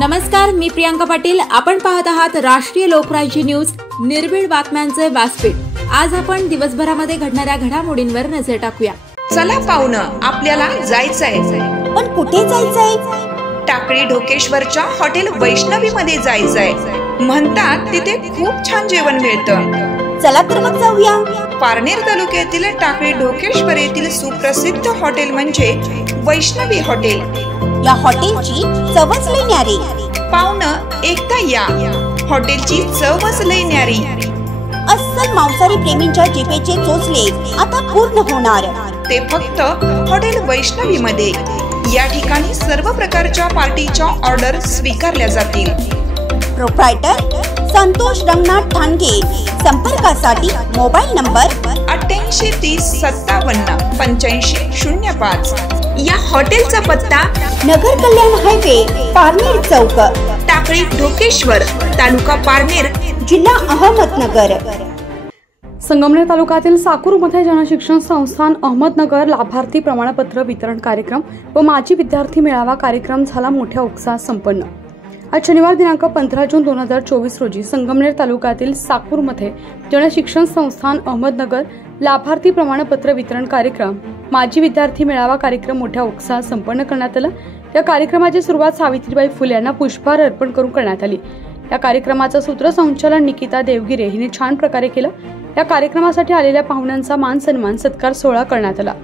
नमस्कार, मी प्रियांका पाटील. आपण पाहत आहात राष्ट्रीय लोकराज्य न्यूज, निर्भीड बातम्यांचे व्यासपीठ. आज आपण दिवसभरामध्ये घडणाऱ्या घडामोडींवर नजर टाकूया. चला पाहुणं, आपल्याला जायचंय. पण कुठे जायचंय? टाकळी ढोकेश्वरच्या हॉटेल वैष्णवी मध्ये जायचंय. म्हणतात तिथे खूप छान जेवण मिळतं. चला तर मग जाऊया. पारनेर तालुक्यातील टाकळी ढोकेश्वर येथील सुप्रसिद्ध हॉटेल म्हणजे वैष्णवी हॉटेल. या हॉटेलची चवच लई न्यारी. पाहुणं, एकदा या. हॉटेलची चवच लई न्यारी. अस्सल मांसाहारी प्रेमींच्या जिभेचे चोचले आता पूर्ण होणार. ते फक्त हॉटेल वैष्णवी मध्ये. या ठिकाणी सर्व प्रकारच्या पार्टीच्या ऑर्डर स्वीकारल्या जातील. प्रोप्रायटर संतोष रंगनाथ ठाणगे. संपर्कासाठी मोबाईल नंबर 8830578505. या हॉटेलचा पत्ता नगर कल्याण हायवे, पारनेर चौक, टाकळी ढोकेश्वर, तालुका पारनेर, जिल्हा अहमदनगर. संगमनेर तालुक्यातील साकूरमध्ये जनशिक्षण संस्थान अहमदनगर लाभार्थी प्रमाणपत्र वितरण कार्यक्रम व माजी विद्यार्थी मेळावा कार्यक्रम झाला मोठ्या उत्साहात संपन्न. आज शनिवार दिनांक 15 जून 2024 रोजी संगमनेर तालुक्यातील साकूरमध्ये जनशिक्षण संस्थान अहमदनगर लाभार्थी प्रमाणपत्र वितरण कार्यक्रम माजी विद्यार्थी मेळावा कार्यक्रम मोठ्या उत्साहात संपन्न करण्यात आला. या कार्यक्रमाची सुरुवात सावित्रीबाई फुले यांना पुष्पहार अर्पण करून करण्यात आली. या कार्यक्रमाचं सूत्रसंचालन निकिता देवगिरे हिने छान प्रकारे केलं. या कार्यक्रमासाठी आलेल्या पाहुण्यांचा मान सन्मान सत्कार सोहळा करण्यात आला.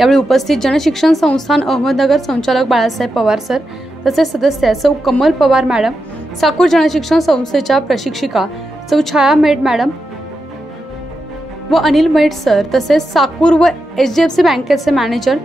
यावेळी उपस्थित जनशिक्षण संस्थान अहमदनगर संचालक बाळासाहेब पवार सर तसेच सदस्य सौ कमल पवार मॅडम, साकूर जनशिक्षण संस्थेच्या प्रशिक्षिका सौ छाया मेड मॅडम व अनिल मेड सर तसेच साकूर व HDFC बँकेचे मॅनेजर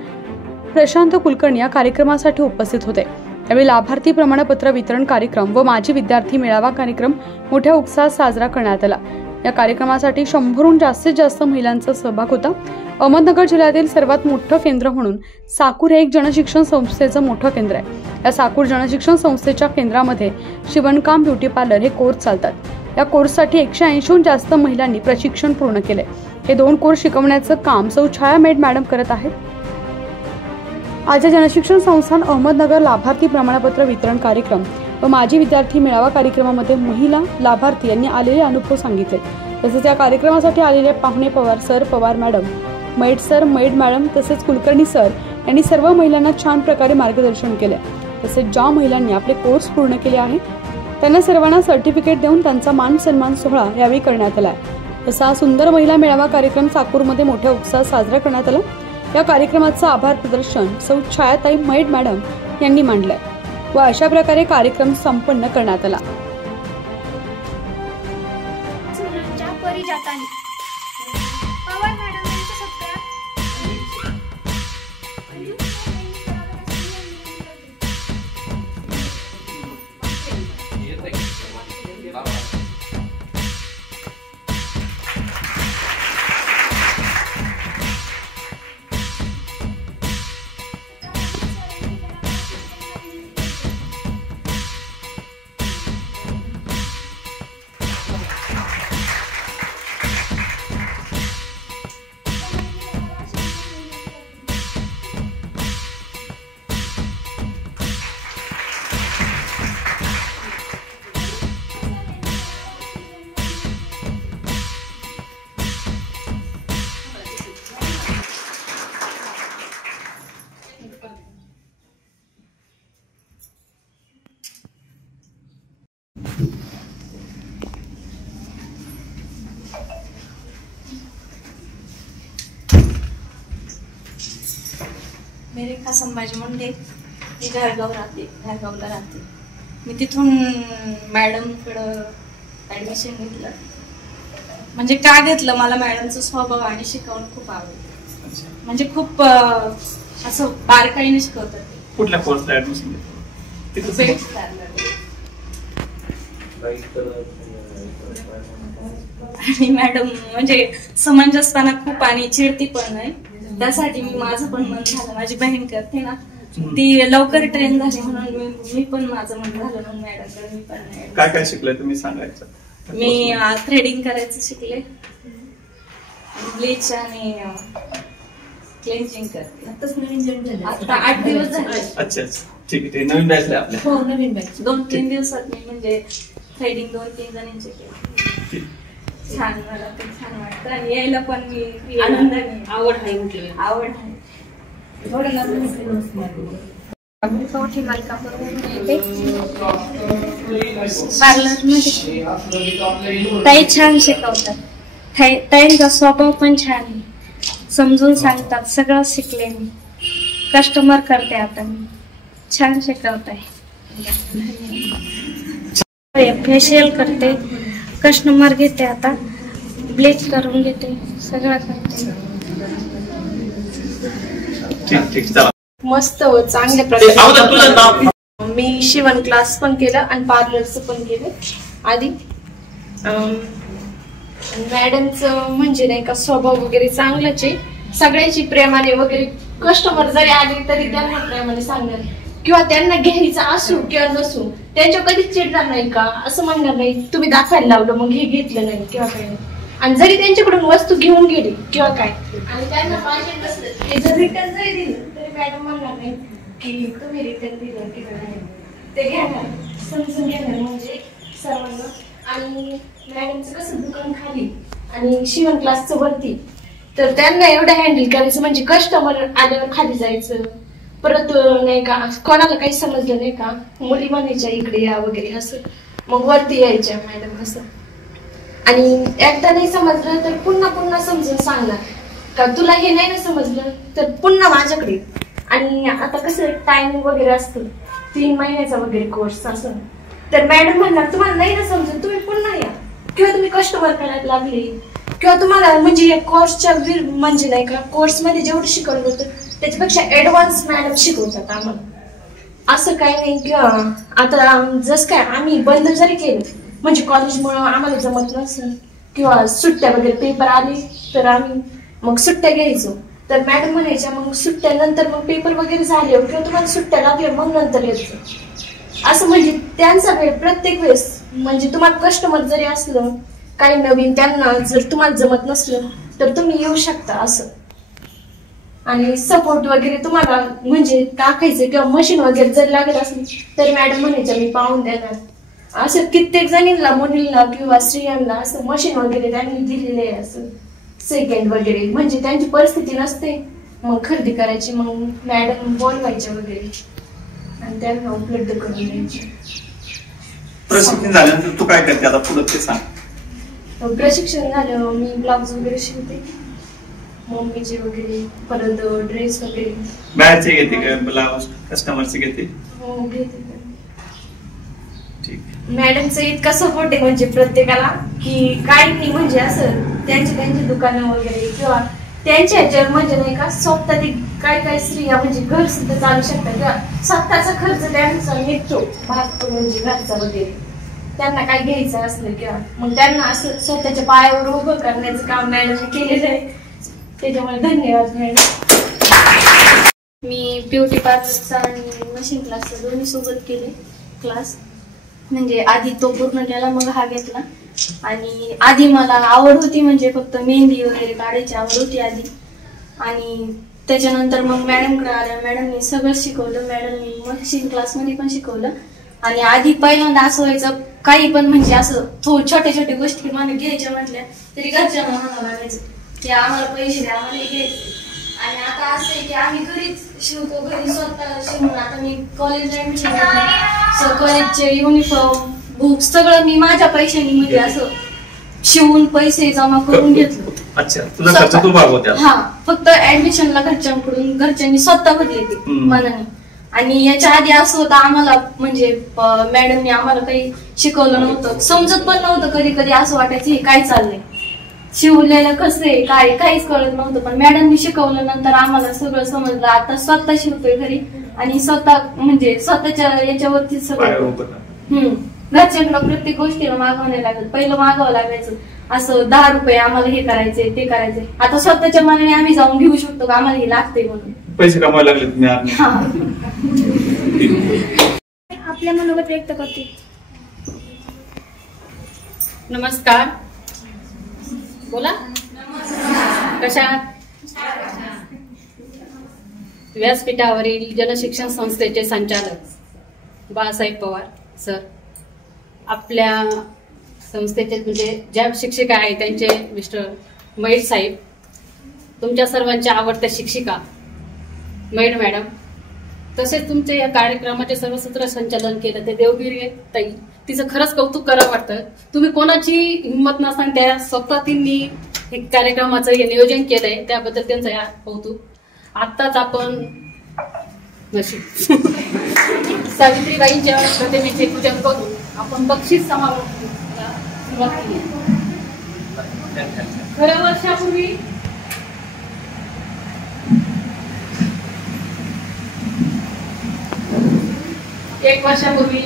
प्रशांत कुलकर्णी या कार्यक्रमासाठी उपस्थित होते. यावेळी लाभार्थी प्रमाणपत्र वितरण कार्यक्रम व माजी विद्यार्थी मेळावा कार्यक्रम मोठ्या उत्साहात साजरा करण्यात आला. या कार्यक्रमासाठी 100हून जास्तीत जास्त महिलांचा सहभाग होता. अहमदनगर जिल्ह्यातील सर्वात मोठं केंद्र म्हणून साकूर हे एक जनशिक्षण संस्थेचं मोठं केंद्र आहे. या साकूर जनशिक्षण संस्थेच्या केंद्रामध्ये शिवणकाम, ब्युटी पार्लर हे कोर्स चालतात. या कोर्ससाठी 180हून जास्त महिलांनी प्रशिक्षण पूर्ण केले. हे 2 कोर्स शिकवण्याचं काम सौ छाया मेड मॅडम करत आहेत. आज जनशिक्षण संस्थान अहमदनगर लाभार्थी प्रमाणपत्र वितरण कार्यक्रम व माजी विद्यार्थी मेळावा कार्यक्रमामध्ये महिला लाभार्थी यांनी आलेले अनुभव सांगितले. तसेच या कार्यक्रमासाठी आलेले पाहुणे Pawar sir, Pawar madam, made sir, made madam तसेच कुलकर्णी सर यांनी सर्व महिलांना छान प्रकारे मार्गदर्शन केले. तसेच ज्या महिलांनी आपले कोर्स पूर्ण केले आहे त्यांना सर्वांना सर्टिफिकेट देऊन त्यांचा मान सन्मान सोहळा यावेळी करण्यात आला. तसा सुंदर महिला मेळावा कार्यक्रम साकूरमध्ये मोठ्या उत्साहात साजरा करण्यात आला. या कार्यक्रमाचं आभार प्रदर्शन सौ छायाताई मेड मॅडम यांनी मांडलंय व अशा प्रकारे कार्यक्रम संपन्न करण्यात आला. मी रेखा संभाजी मुंडे. मी घारगावला राहते. मी तिथून मॅडमकडं ॲडमिशन घेतलं. म्हणजे का घेतलं, मला मॅडमचा स्वभाव आणि शिकवणं खूप आवडतं. म्हणजे खूप असं बारकाईने शिकवतात. कुठल्या कोर्सला ॲडमिशन घेतलं? आणि मॅडम म्हणजे समंजसपणा खूप आणि चिडती पण नाही. त्यासाठी मी माझं पण मन झालं. माझी बहीण करते ना, ती लवकर ट्रेन झाली म्हणून मी पण माझं मन झालं म्हणून मॅडमकडे मी पण. काय काय शिकलंय तुम्ही सांगायचं? मी थ्रेडिंग करायचं शिकले, ब्लीच आणि क्लेन्झिंग करते. आताच नवीन जॉईन झाले. आता 8 दिवस झाले. अच्छा ठीक आहे. ते नवीन बॅचला आहे आपल्या. हो नवीन बॅच. 2-3 दिवसात मी म्हणजे थ्रेडिंग 2-3 जणांचे केले. छान, मला पण छान वाटतं आणि यायला पण मी आनंदाने. आवड आहे म्हटलं. आवड आहे. थोडं लागलं. कवठी मालिका करून येते पार्लरमध्ये. ताई छान शिकवतात. ताईंचा स्वभाव पण छान आहे. समजून सांगतात. सगळं शिकले मी. कस्टमर करते आता मी. छान शिकवत आहे. फेशियल करते. कस्टमर घेते. आता ब्लीच करून घेते. सगळं करते. ठीक चला. मस्त व चांगल्या प्रकारे मी शिवण क्लास पण केलं आणि पार्लरचं पण केलं आधी. मॅडमचं म्हणजे नाही का स्वभाव वगैरे चांगलाच आहे. सगळ्यांची प्रेमाने वगैरे कस्टमर जरी आले तरी त्यांना प्रेमाने सांगणार किंवा त्यांना घ्यायचं असू किंवा नसू त्यांच्या कधीच चिडणार नाही का असं म्हणणार नाही तुम्ही दाखवायला लावलं मग हे घेतलं नाही किंवा काय नाही. आणि जरी त्यांच्याकडून वस्तू घेऊन गेली किंवा काय आणि त्यांना पाहिजे नसलं ते जर रिटर्न जरी दिलं तरी मॅडम म्हणणार नाही की तुम्ही रिटर्न दिलं किंवा नाही. ते घेणार समजून घेणार म्हणजे सर्वांना. आणि मॅडमचं कसं दुकान खाली आणि शिवण क्लासचं वरती तर त्यांना एवढं हँडल करायचं म्हणजे कस्टमर आल्यावर खाली जायचं परत नाही का कोणाला काही समजलं नाही का मुली म्हणायच्या इकडे या वगैरे असं मग वरती यायच्या मॅडम असं. आणि एकदा नाही समजलं तर पुन्हा पुन्हा समजून सांगणार का तुला हे नाही ना समजलं तर पुन्हा माझ्याकडे. आणि आता कसं टायमिंग वगैरे असतं 3 महिन्याचा वगैरे कोर्स असं तर मॅडम म्हणणार तुम्हाला नाही ना समजलं तुम्ही पुन्हा या किंवा तुम्ही कस्टमर करायला लागले किंवा तुम्हाला म्हणजे या कोर्सच्या म्हणजे नाही का कोर्समध्ये जेवढं शिकवलं होतं त्याच्यापेक्षा ऍडव्हान्स मॅडम शिकवतात आम्हाला. असं काही नाही किंवा आता जसं काय आम्ही बंद जरी केलं म्हणजे कॉलेजमुळं आम्हाला जमत नसेल किंवा सुट्ट्या वगैरे पेपर आले तर आम्ही मग सुट्ट्या घ्यायचो तर मॅडम म्हणायच्या मग सुट्ट्यानंतर मग पेपर वगैरे झाले किंवा तुम्हाला सुट्ट्या लागल्या मग नंतर यायचं. असं म्हणजे त्यांचा वेळ प्रत्येक वेळेस म्हणजे तुम्हाला कस्टमर जरी असलं काही नवीन त्यांना जर तुम्हाला जमत नसलं तर तुम्ही येऊ शकता असं. आणि सपोर्ट वगैरे तुम्हाला म्हणजे टाकायचं किंवा मशीन वगैरे जर लागत असली तर मॅडम म्हणायच्या मी पाहून देणार. असं कित्येक जणींना मुलींना किंवा स्त्रियांना असं मशीन वगैरे त्यांनी दिलेले आहे असं सेकंड वगैरे म्हणजे त्यांची परिस्थिती नसते मग खरेदी करायची मग मॅडम बोलवायच्या वगैरे आणि त्यांना उपलब्ध करून द्यायचे. प्रशिक्षण झाल्यानंतर तू काय करते आता पुढे ते सांग. प्रशिक्षण झालं मी ब्लाउज वगैरे शिवते मम्मीचे वगैरे परत ड्रेस वगैरे. बाहेरचे घेते का ब्लाउज कस्टमरचे घेते? हो घेते. ठीक. मॅडमचं इतका सपोर्ट आहे म्हणजे प्रत्येकाला की काही नाही म्हणजे असं त्यांची दुकानं वगैरे किंवा त्यांच्या ह्याच्यावर म्हणजे नाही का स्वतः ते काय स्त्रिया म्हणजे घर सुद्धा चालू शकतात किंवा स्वतःचा खर्च त्यांचा निघतो भागतो म्हणजे घरचा वगैरे त्यांना काय घ्यायचं असलं किंवा मग त्यांना असं स्वतःच्या पायावर उभं करण्याचं काम मॅडम केलेलं आहे त्याच्यामुळे धन्यवाद मॅडम. मी ब्युटी पार्लरचा आणि मशीन क्लासचा दोन्ही सोबत केले क्लास. म्हणजे आधी तो पूर्ण केला मग हा घेतला. आणि आधी मला आवड होती म्हणजे फक्त मेहंदी वगैरे काढायची आवड होती आधी. आणि त्याच्यानंतर मग मॅडमकडे आल्या. मॅडमनी सगळं शिकवलं. मॅडमनी मशीन क्लासमध्ये पण शिकवलं. आणि आधी पहिल्यांदा असं व्हायचं काही पण म्हणजे असं छोट्या छोट्या गोष्टी मला घ्यायच्या म्हटल्या तरी घरच्यांना म्हणावं लागायचं की आम्हाला पैसे द्या आम्हाला घ्यायचे. आणि आता असं आहे की आम्ही घरीच शिवतो घरी स्वतः शिवून. आता मी कॉलेजला ऍडमिशन घेतलं कॉलेजचे युनिफॉर्म बुक्स सगळं मी माझ्या पैशांनी म्हणजे असं शिवून पैसे जमा करून घेतलं. अच्छा तुझा खर्च तू भागवते? हा फक्त ऍडमिशनला घरच्यांनी स्वतः भरले ते मनाने. आणि याच्या आधी असं होतं आम्हाला म्हणजे मॅडमने आम्हाला काही शिकवलं नव्हतं समजत पण नव्हतं. कधी कधी असं वाटायचं हे काय चाललंय शिवलेलं कसं आहे काय काहीच कळत नव्हतं. पण मॅडमनी शिकवलं नंतर आम्हाला सगळं समजलं. आता स्वतः शिवतोय घरी आणि स्वतः म्हणजे स्वतःच्या याच्यावरती सगळं. घरच्यांकडे प्रत्येक गोष्टीला मागवावं नाही लागत. पहिलं मागावं लागायचं असं 10 रुपये आम्हाला हे करायचे ते करायचे. आता स्वतःच्या मनाने आम्ही जाऊन घेऊ शकतो का आम्हाला हे लागतंय म्हणून. पैसे कमायला लागले तुम्ही? आपल्या मनोगत व्यक्त करते. नमस्कार. बोला. कशा व्यासपीठावरील जनशिक्षण संस्थेचे संचालक बाळासाहेब पवार सर, आपल्या संस्थेचे म्हणजे ज्या शिक्षिका आहेत त्यांचे मिस्टर महेश साहेब, तुमच्या सर्वांच्या आवडत्या शिक्षिका महेश मॅडम, तसेच तुमचे या कार्यक्रमाचे सर्व सूत्र संचालन केलं ते देवगिरी ताई, तिचं खरंच कौतुक करावं वाटतं. तुम्ही कोणाची हिंमत नसताना त्या स्वतः तिने हे कार्यक्रमाचं हे नियोजन केलंय, त्याबद्दल त्यांचं या कौतुक. आत्ताच आपण नशीब सावित्रीबाईंच्या प्रतिमेचे पूजन करून आपण बक्षीस समारोहाला सुरुवात केली. खरं वर्षापूर्वी एक वर्षापूर्वी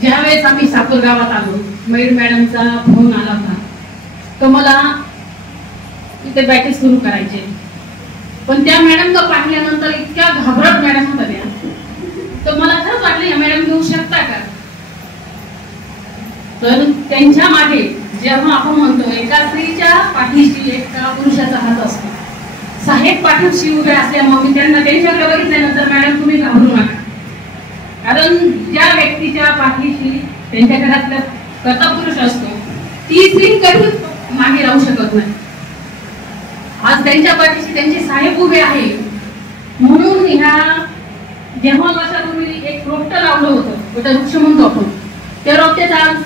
ज्यावेळेस आम्ही साकोर गावात आलो, मयूर मॅडमचा फोन आला होता तर मला तिथे बॅचेस सुरू करायचे. पण त्या मॅडमला पाहिल्यानंतर इतक्या घाबरट मॅडम होत्या त्या, तर मला खरंच वाटलं या मॅडम घेऊ शकता का. तर त्यांच्या मागे जेव्हा आपण म्हणतो एका स्त्रीच्या पाठीशी एका पुरुषाचा हात असतो, साहेब पाठीशी उभे असल्यामुळे मी त्यांना त्यांच्याकडे बघितल्यानंतर मॅडम तुम्ही घाबरू नका, कारण ज्या व्यक्तीच्या पाठीशी त्यांच्या घरातला कर्ता पुरुष असतो ती स्त्री कधी मागे राहू शकत नाही. आज त्यांच्या पाठीशी त्यांचे साहेब उभे आहे. म्हणून ह्या जेव्हा वर्षापूर्वी एक रोपट लावलं होतं, वटवृक्ष म्हणतो आपण, त्या रोपट्याचा आज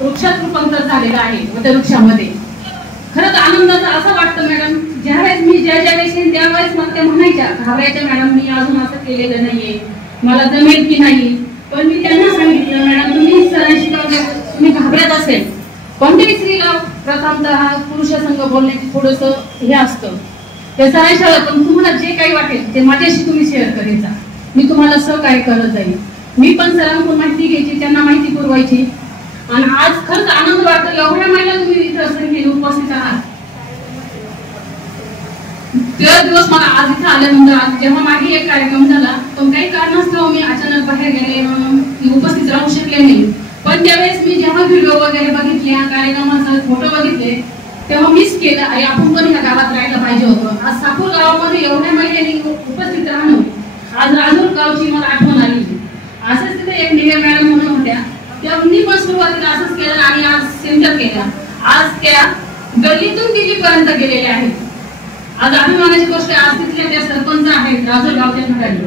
वृक्षात रूपांतर झालेलं आहे वटवृक्षामध्ये. खरंच आनंदाचं असं वाटतं मॅडम, ज्यावेळेस मी ज्या वेळेस त्यावेळेस मला त्या म्हणायच्या घाबरायच्या मॅडम मी अजून असं केलेलं नाहीये, मला जमेल की नाही. पण मी त्यांना सांगितलं मॅडम तुम्ही सरांशी तुम्ही घाबरत असेल, कोणत्याही स्त्रीला प्रथमतः पुरुषासंग बोलण्याची थोडस हे असतं, ते सरांशी. पण तुम्हाला जे काही वाटेल ते माझ्याशी तुम्ही शेअर करायचा, मी तुम्हाला सहकार्य करत जाईल. मी पण सरांकडून माहिती घ्यायची, त्यांना माहिती पुरवायची. आणि आज खरंच आनंद वाटतो एवढ्या महिला तुम्ही इथं संख्येने उपस्थित आहात. तेवढा दिवस मला आज इथं आल्यानंतर, आज जेव्हा मागे एक कार्यक्रम झाला पण काही कारणास्तव मी अचानक बाहेर गेले म्हणून उपस्थित राहू शकले नाही. पण त्यावेळेस मी जेव्हा व्हिडिओ वगैरे बघितले, कार्यक्रमाचे फोटो बघितले, तेव्हा मिस केलं अरे आपण पण ह्या गावात राहायला पाहिजे होतं. आज साकूर गावामध्ये एवढ्या महिलांनी उपस्थित राहणं, आज राजूर गावची मला आठवण आली. असंच तिथे एक निवे मॅडम म्हणून होत्या, त्यांनी पण सुरुवातीला असंच केलं आणि आज सेंटर केलं. आज त्या गल्लीतून दिल्लीपर्यंत गेलेल्या आहेत. आज अभिमानाची गोष्ट, आज तिथल्या त्या सरपंच आहेत राजूर गावच्या ठिकाणी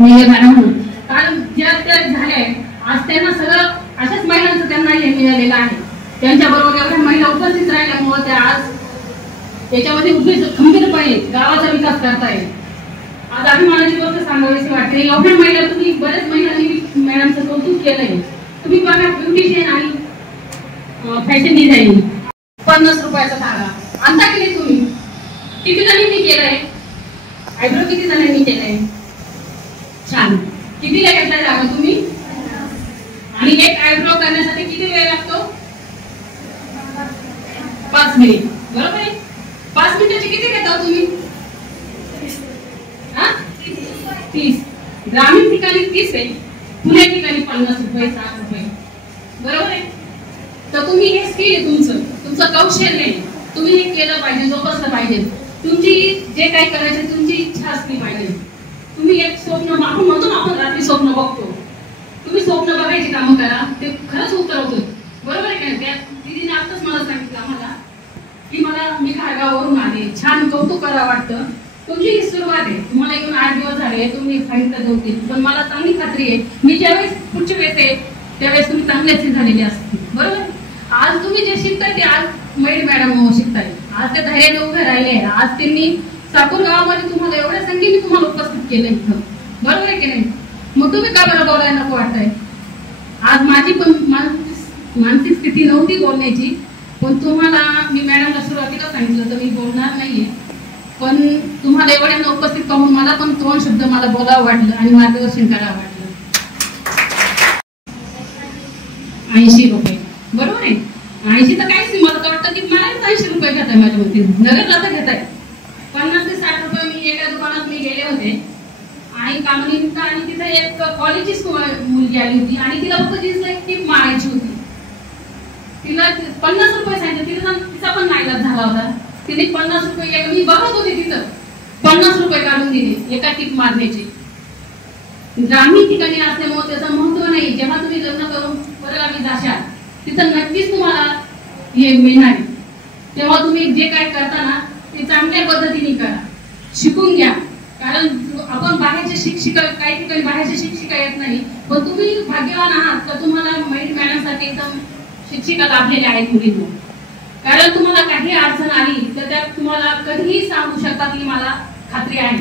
निवे मॅडम म्हणून, कारण ज्या त्या झाल्या आहेत आज त्यांना सगळं अशाच महिलांचं त्यांना हे मिळालेलं आहे. त्यांच्या बरोबर एवढ्या महिला उपस्थित राहिल्यामुळे त्या आज याच्यामध्ये उभे खंबीरपणे गावाचा विकास करतायत. आज अभिमानाची गोष्ट सांगावीशी वाटते. एवढ्या महिला तुम्ही बरेच महिलांनी मॅडमचं कौतुक केलंय. तुम्ही बघा ब्युटिशियन आणि फॅशन डिझायनिंग 50 रुपयाचा धागा आणता की नाही तुम्ही? किती जणांनी केलंय? आयब्रो किती जणांनी केलंय? छान. कितीला घेतलाय धागा तुम्ही? आणि एक आयब्रो करण्यासाठी किती वेळ लागतो? 5 मिनिट. बरोबर आहे. 5 मिनिटाची किती घेता तुम्ही? 30. ग्रामीण ठिकाणी 30 आहे, पुणे ठिकाणी 50 रुपये 60 रुपये. बरोबर आहे. तर तुम्ही हे स्किल आहे तुमचं कौशल्य आहे, तुम्ही हे केलं पाहिजे, जोपासलं पाहिजे. तुमची जे काही करायचं तुमची इच्छा असली पाहिजे. तुम्ही एक स्वप्न, आपण म्हणतो ना आपण रात्री स्वप्न बघतो, तुम्ही स्वप्न बघायची कामं करा, ते खरंच उतरवतो. बरोबर आहे का? त्या दीदीने आताच मला सांगितलं आम्हाला की मी खारगाववरून आले, छान कौतुक करावं वाटतं. तुमची ही सुरुवात आहे, तुम्हाला येऊन 8 दिवस झाले, तुम्ही सांगितलं होतील, पण मला चांगली खात्री आहे मी ज्यावेळेस पुढच्या वेळेस आहे त्यावेळेस तुम्ही चांगल्याच झालेले असतील. बरोबर. आज तुम्ही जे शिकताय ते आज मयूर मॅडम शिकताय. आज ते धैर्याने उभे राहिले. आज त्यांनी साकूर गावामध्ये तुम्हाला एवढ्या संख्येने तुम्हाला उपस्थित केलं इथं. बरोबर आहे की नाही? मग तुम्ही का बरं बोलायला नको वाटतंय? आज माझी पण मानसिक स्थिती नव्हती बोलण्याची, पण तुम्हाला मी मॅडमला सुरुवातीला सांगितलं तर मी बोलणार नाहीये, पण तुम्हाला एवढ्यांना उपस्थित पाहून मला पण 2 शब्द मला बोलावं वाटलं आणि मार्गदर्शन करावं वाटलं. 80 रुपये. बरोबर आहे. 80 तर काहीच नाही. मला तर वाटतं की मला 80 रुपये घेताय माझ्या वरती, नगरला तर घेताय. 50 ते 60 रुपये मी एका दुकानात गेले होते आणि कामनिमित्त, आणि तिथे एक कॉलेजची मुलगी आली होती आणि तिला फक्त जीन्सला एक टीप मारायची होती. तिला 50 रुपये सांगितलं, तिचा पण नाईलाज झाला होता. तिने 50 रुपये मी बघत होते तिथं 50 रुपये काढून दिले एका टीप मारण्याचे. ग्रामीण ठिकाणी असल्यामुळे त्याचं महत्व नाही. जेव्हा तुम्ही लग्न करून परगावी जाशाल तिथं नक्कीच तुम्हाला हे मिळणार आहे. तेव्हा तुम्ही जे काय करता ना ते चांगल्या पद्धतीने करा, शिकून घ्या. कारण आपण बाहेरचे शिक्षिका, काही ठिकाणी बाहेरचे शिक्षिका येत नाही, पण तुम्ही भाग्यवान आहात तर तुम्हाला मॅडम साठी एकदम शिक्षिका लाभलेल्या आहेत मुलींना. कारण तुम्हाला काही अडचण आली तर त्या तुम्हाला कधीही सांगू शकतात की मला खात्री आहे,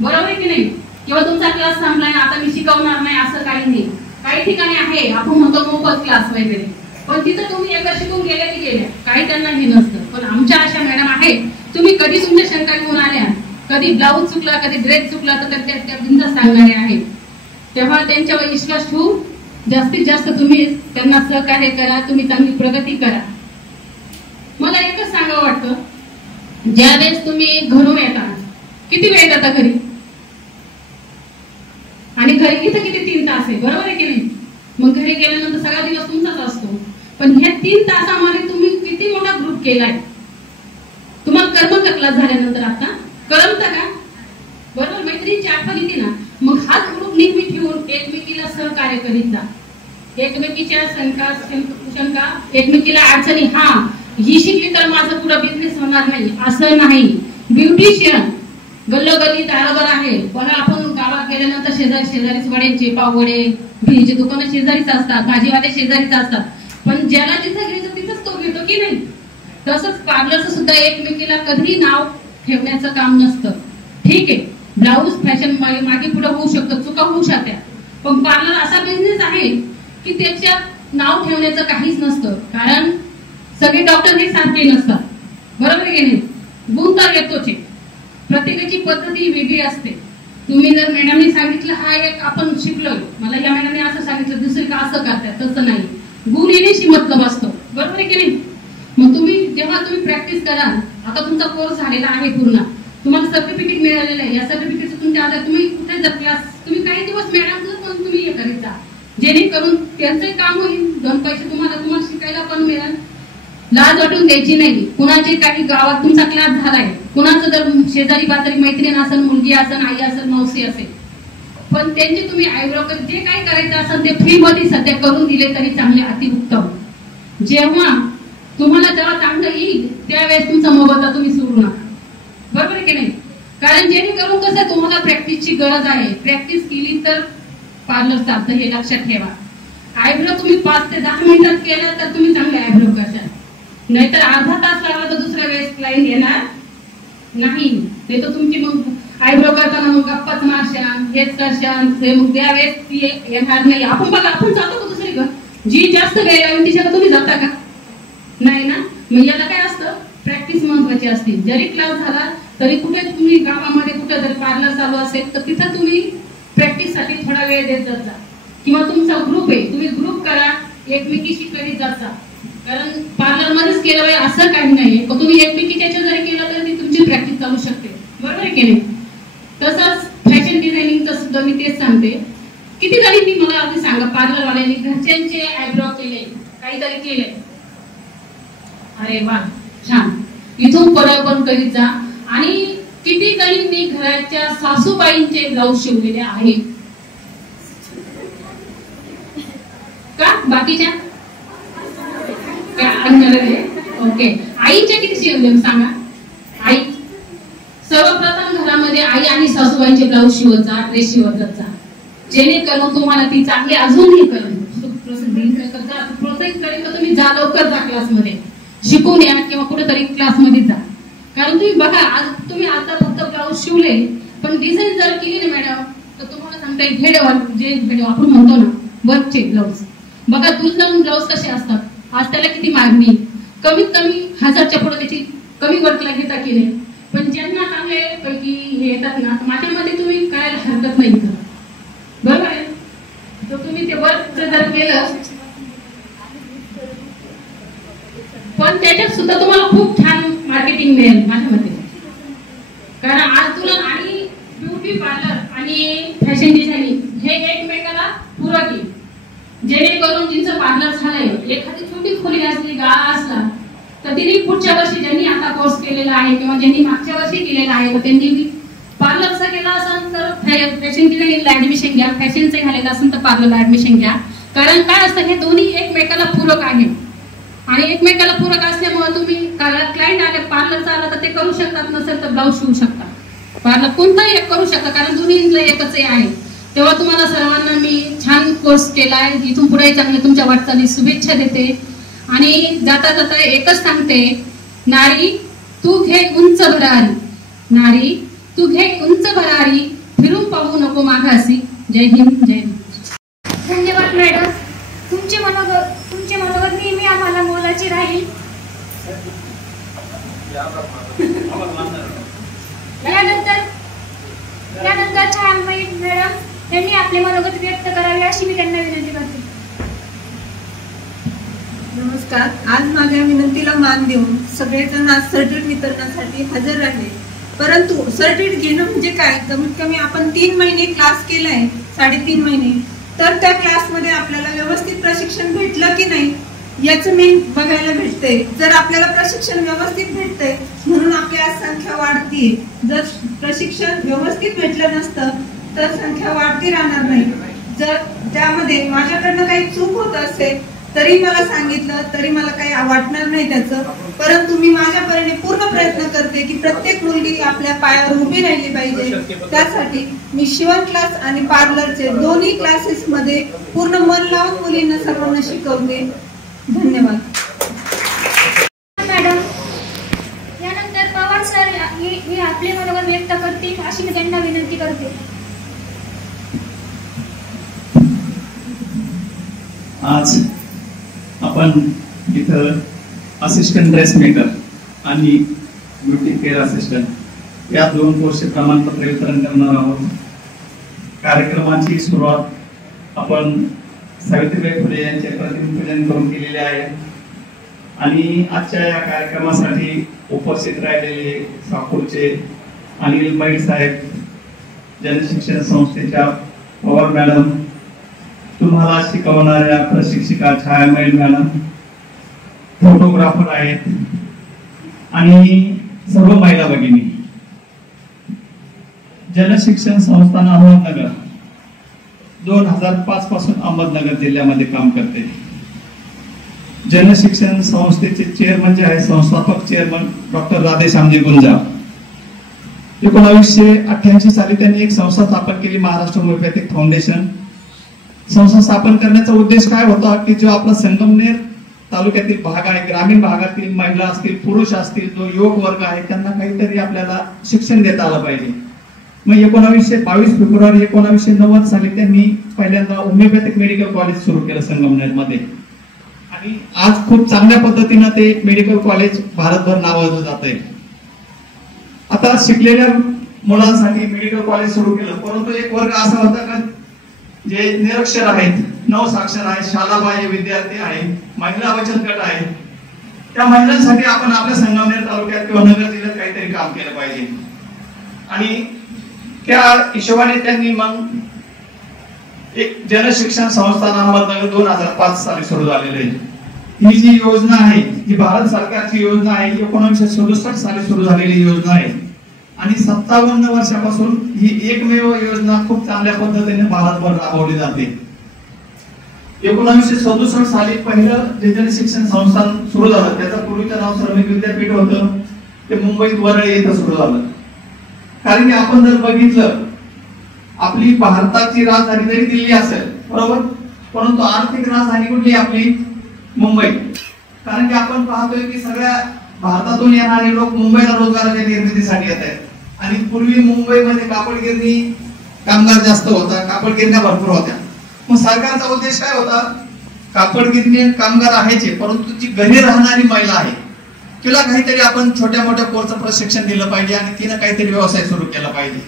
बरोबर आहे की नाही. किंवा तुमचा क्लास थांबलाय आता मी शिकवणार नाही असं काही नाही. काही ठिकाणी आहे आपण म्हणतो मोफत क्लास वगैरे, पण तिथं तुम्ही एकदा शिकून गेल्या की गेल्या, काही त्यांना हे नसतं. पण आमच्या अशा मॅडम आहेत, तुम्ही कधी तुमच्या शंका घेऊन आल्या, कधी ब्लाऊज चुकला कधी ड्रेस चुकला तर त्या बिंदास सांगणारे आहेत. तेव्हा त्यांच्यावर विश्वास ठेवून जास्तीत जास्त तुम्ही त्यांना सहकार्य करा, तुम्ही चांगली प्रगती करा. मला एकच सांगावं वाटतं, ज्यावेळेस तुम्ही घरून येता, किती वेळ येता घरी, आणि घरी इथं किती 3 तास आहे, बरोबर आहे की नाही. मग घरी गेल्यानंतर सगळा दिवस तुमचाच असतो, पण ह्या 3 तासामध्ये तुम्ही किती मोठा ग्रुप केलाय. तुम्हाला कर्मक क्लास झाल्यानंतर आता करमत का, बरोबर. मैत्रिणीची आठवण येते ना, मग हाच ग्रुप नेहमी ठेवून एकमेकीला सहकार्य करीत जा. एकमेकीच्या शंका एकमेकीला अडचणी, हा ही शिकली तर माझं पुढे बिझनेस होणार नाही असं नाही. ब्युटिशियन गल्लोगल्ली दारोदार आहे, पण आपण गावात गेल्यानंतर शेजारीच वड्यांचे पाववडे भेळीचे दुकानं शेजारीच असतात, भाजीवाले शेजारीच असतात, पण ज्याला जिथं घ्यायचं तिथंच तो घेतो की नाही. तसंच पार्लरचं सुद्धा एकमेकीला कधी नाव ठेवण्याचं काम नसतं. ठीक आहे, ब्लाऊज फॅशन मागे पुढे होऊ शकतं, चुका होऊ शकतात, पण पार्लर असा बिझनेस आहे की त्याच्यात नाव ठेवण्याचं काहीच नसतं. कारण सगळे डॉक्टर हे सारखे नसतात, बरोबर आहे की नाही. गुण तर येतोच, प्रत्येकाची पद्धती वेगळी असते. तुम्ही जर मॅडमने सांगितलं हा एक आपण शिकलोय, मला या मॅडमने असं सांगितलं दुसरी का असं करतात, तसं नाही. गुण येण्याशी मतलब असतो, बरोबर आहे की नाही. मग जेव्हा तुम्ही प्रॅक्टिस कराल, आता तुमचा कोर्स झालेला आहे पूर्ण, तुम्हाला सर्टिफिकेट मिळालेलं आहे, या सर्टिफिकेटचं तुमच्या आधार तुम्ही कुठे जर क्लास तुम्ही काही दिवस मॅडमचं पण तुम्ही हे करीत जा, जेणेकरून त्यांचंही काम होईल, 2 पैसे तुम्हाला शिकायला पण मिळेल. लाज वाटून द्यायची नाही. कुणाचे काही गावात तुमचा क्लास झालाय, कुणाचं जर शेजारी बाजारी मैत्रीण असेल, मुलगी असेल, आई असेल, मावशी असेल, पण त्यांचे तुम्ही आयब्रो जे काही करायचं असेल ते फ्री मध्ये सध्या करून दिले तरी चांगले, अतिउत्तम. जेव्हा तुम्हाला जेव्हा चांगलं येईल त्यावेळेस तुमचा मोबदला तुम्ही सोडू नका, बरोबर आहे की नाही. कारण जेणेकरून कसं तुम्हाला प्रॅक्टिसची गरज आहे. प्रॅक्टिस केली तर पार्लर चालतं, हे लक्षात ठेवा. आयब्रो तुम्ही 5 ते 10 मिनिटात केलं तर तुम्ही चांगले आयब्रो करशाल, नाहीतर अर्धा तास लागला तर दुसऱ्या वेळेस क्लायंट येणार नाही. ते तर तुमची मग आयब्रो करताना मग गप्पाच मारशाल, हेच करशाल, मग त्यावेळेस ती येणार नाही. आपण बघा, आपण जातो का दुसरीकडे, जी जास्त वेळ लागेल तिच्याकडे तुम्ही जाता का, नाही ना. मग याला काय असतं, प्रॅक्टिस महत्वाची असते. जरी क्लास झाला तरी कुठे तुम्ही गावामध्ये कुठे जर पार्लर चालू असेल तर तिथं तुम्ही प्रॅक्टिस साठी थोडा वेळ देत जात जा. किंवा तुमचा ग्रुप आहे, तुम्ही ग्रुप करा, एकमेकीशी करीत जात जा. कारण पार्लर मध्येच केलं पाहिजे असं काही नाहीये, पण तुम्ही एकमेकीच्या जरी केलं तर ती तुमची प्रॅक्टिस चालू शकते, बरोबर आहे की नाही. तसंच फॅशन डिझायनिंगचं सुद्धा मी तेच सांगते. किती जणींनी मला अगदी सांगा, पार्लरवाल्यांनी घरच्यांचे आयब्रो केले, काहीतरी केले, अरे वा छान, इथून परत पण करीत जा. आणि किती जणींनी घराच्या सासूबाईंचे ब्लाऊज शिवलेले आहेत का, बाकीच्या ओके. आईच्या किती शिवले सांगा. आई सर्वप्रथम घरामध्ये आई आणि सासूबाईंचे ब्लाऊज शिवत जा, ड्रेस शिवत जा, जेणेकरून तुम्हाला ती चांगली अजूनही करेल, प्रोत्साहित करेल. तर तुम्ही जा, लवकर जा क्लासमध्ये शिकून या किंवा कुठेतरी क्लासमध्ये जा. कारण तुम्ही बघा, आज तुम्ही आता फक्त ब्लाऊज शिवले, पण डिझाईन जर केली ना मॅडम तर तुम्हाला सांगता येईल हेड आपण म्हणतो ना वर्कचे ब्लाऊज. बघा दुसरं ब्लाऊज कसे असतात, आज त्याला किती मागणी, कमीत कमी 1000च्या पुढे त्याची कमी वर्कला घेता की नाही. पण ज्यांना चांगले पैकी हे येतात ना, माझ्या मते तुम्ही करायला हरकत नाही, बरोबर आहे. तर तुम्ही ते वर्क जर केलं पण त्याच्यात सुद्धा तुम्हाला खूप छान मार्केटिंग मिळेल माझ्या मते. कारण आज तुला आणि ब्युटी पार्लर आणि फॅशन डिझायनिंग हे एकमेकाला पूरक आहे. जेणेकरून जिंचं पार्लर झालंय, एखादी छोटी खोली असली, गाळा असला तर तिने पुढच्या वर्षी ज्यांनी आता कोर्स केलेला आहे किंवा ज्यांनी मागच्या वर्षी केलेला आहे तर त्यांनी पार्लरचा केला असेल तर फॅशन डिझायनिंगला ऍडमिशन घ्या, फॅशनचं घालायचं असेल तर पार्लरला ऍडमिशन घ्या. कारण काय असतं, हे दोन्ही एकमेकाला पूरक आहे आणि एकमेकाला पूरक असल्यामुळे तुम्ही क्लायंट आले पार्लरचा आला तर ते करू शकतात, नसेल तर ब्लाऊज शिवू शकता. पार्लर कोणताही एक करू शकता, कारण दोन्ही एकच आहे. तेव्हा तुम्हाला सर्वांना मी छान कोर्स केलाय. इथून पुढे चांगले तुमच्या वाटचाली शुभेच्छा देते आणि जाता जाता एकच सांगते, नारी तू घे उंच भरारी, नारी तू घे उंच भरारी, फिरून पाहू नको मागासी. जय हिंद, जय हिंद. धन्यवाद मॅडम, तुमचे मनोगत नेहमी आम्हाला मोलाचे राहील. यानंतर छायामयी मॅडम यांनी आपले मनोगत व्यक्त करावे अशी मी त्यांना विनंती करते. नमस्कार. आज माझ्या विनंतीला मान देऊन सगळेजण आज सर्टिफिकेट वितरणासाठी हजर राहिले. परंतु सर्टिफिकेट घेणं म्हणजे काय, कमीत कमी आपण 3 महिने क्लास केलाय, 3.5 महिने, तर त्या क्लासमध्ये आपल्याला व्यवस्थित प्रशिक्षण भेटलं की नाही याचं मी बघायला भेटतंय. जर आपल्याला प्रशिक्षण व्यवस्थित भेटतंय म्हणून आपली आज संख्या वाढतीये. जर प्रशिक्षण व्यवस्थित भेटलं नसतं तर संख्या वाढती राहणार नाही. जर त्यामध्ये माझ्याकडनं काही चूक होत असेल तरी मला सांगितलं तरी मला काही वाटणार नाही त्याचं. परंतु मी माझ्या परीने पूर्ण प्रयत्न करते की प्रत्येक मुलगी आपल्या पायावर उभी राहिली पाहिजे. त्यासाठी मी शिवण क्लास आणि पार्लरचे दोन्ही क्लासेस मध्ये पूर्ण मन लावून मुलींना सर्वांना शिकवते. धन्यवाद मॅडम. यानंतर पवार सर हे आपले मनोगत व्यक्त करतील अशी मी त्यांना विनंती करते. आज आपण इथं असिस्टंट ड्रेस मेकर आणि ब्युटी केअर असिस्टंट या 2 कोर्सचे प्रमाणपत्र वितरण करणार आहोत. कार्यक्रमाची सुरुवात आपण सावित्रीबाई फुले यांचे प्रतिमूर्ती करून केलेले आहे आणि आजच्या या कार्यक्रमासाठी उपस्थित राहिलेले साकूरचे अनिल मैड साहेब, जनशिक्षण संस्थेच्या पवार मॅडम, तुम्हाला शिकवणाऱ्या प्रशिक्षिका छायामयी मॅडम, फोटोग्राफर आहेत आणि सर्व महिला भगिनी. जनशिक्षण संस्थान अहमदनगर 2005 पासून अहमदनगर जिल्ह्यामध्ये काम करते. जनशिक्षण संस्थेचे चेअरमन जे आहे, संस्थापक चेअरमन डॉक्टर राधेश्यामजी गुंजा. 1988 साली त्यांनी एक संस्था स्थापन केली, महाराष्ट्र होमिओपॅथिक फाउंडेशन. संस्था स्थापन करण्याचा उद्देश काय होता की जो आपला संगमनेर तालुक्यातील भाग आहे, ग्रामीण भागातील महिला असतील, पुरुष असतील, जो युवक वर्ग आहे, त्यांना काहीतरी आपल्याला शिक्षण देता आलं पाहिजे. मग 22 फेब्रुवारी 1990 साली त्यांनी पहिल्यांदा होमिओपॅथिक मेडिकल कॉलेज सुरू केलं संगमनेर मध्ये आणि आज खूप चांगल्या पद्धतीने ते मेडिकल कॉलेज भारतभर नावाजलं जात आहे. आता शिकलेल्या मुलांसाठी मेडिकल कॉलेज सुरू केलं, परंतु एक वर्ग असा होता का जे निरक्षर आहेत, 9 साक्षर आहेत, शालाबाह्य विद्यार्थी आहेत, महिला बचत गट आहे. त्या महिलांसाठी आपण आपल्या संगमनेर तालुक्यात किंवा नगर जिल्ह्यात काहीतरी काम केलं पाहिजे आणि त्या हिशोबाने त्यांनी मग एक जनशिक्षण संस्थान अहमदनगर 2005 साली सुरू झालेलं आहे. ही जी योजना आहे ही भारत सरकारची योजना आहे, 1967 साली सुरू झालेली योजना आहे आणि 57 वर्षापासून ही एकमेव योजना खूप चांगल्या पद्धतीने भारतभर राबवली जाते. 1967 साली पहिलं जे जनशिक्षण संस्थान सुरू झालं त्याचं पूर्वीचं नाव श्रमिक विद्यापीठ होतं, ते मुंबईत वरळी येथे सुरू झालं. कारण की आपण जर बघितलं आपली भारताची राजधानी जरी दिल्ली असेल बरोबर, परंतु आर्थिक राजधानी कुठली आपली मुंबई. कारण की आपण पाहतोय की सगळ्या भारतातून येणारे लोक मुंबईला रोजगाराच्या निर्मितीसाठी येत आहेत आणि पूर्वी मुंबईमध्ये कापडगिरणी कामगार जास्त होता, कापडगिरण्या भरपूर होत्या. मग सरकारचा उद्देश काय होता, कापडगिरणी कामगार आहेचे परंतु जी घरी राहणारी महिला आहे तिला काहीतरी आपण छोट्या मोठ्या कोर्सचं प्रशिक्षण दिलं पाहिजे आणि तिनं काहीतरी व्यवसाय सुरू केला पाहिजे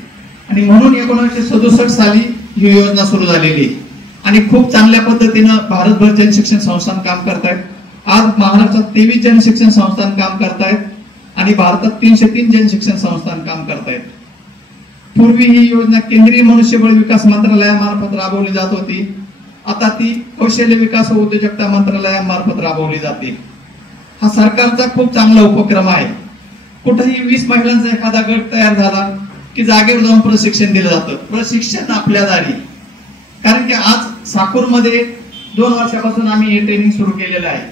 आणि म्हणून 1967 साली ही योजना सुरू झालेली आहे आणि खूप चांगल्या पद्धतीनं भारतभर जनशिक्षण संस्थान काम करतायत. आज महाराष्ट्रात 23 जनशिक्षण संस्थान काम करतायत आणि भारतात 303 जनशिक्षण संस्थान काम करतायत. पूर्वी ही योजना केंद्रीय मनुष्यबळ विकास मंत्रालयामार्फत राबवली जात होती, आता ती कौशल्य विकास व उद्योजकता मंत्रालयामार्फत राबवली जाते. हा सरकारचा खूप चांगला उपक्रम आहे. कुठेही 20 महिलांचा एखादा गट तयार झाला की जागेवर जाऊन प्रशिक्षण दिलं जातं. प्रशिक्षण आपल्या दारी. कारण की आज साकूरमध्ये 2 वर्षापासून आम्ही हे ट्रेनिंग सुरू केलेलं आहे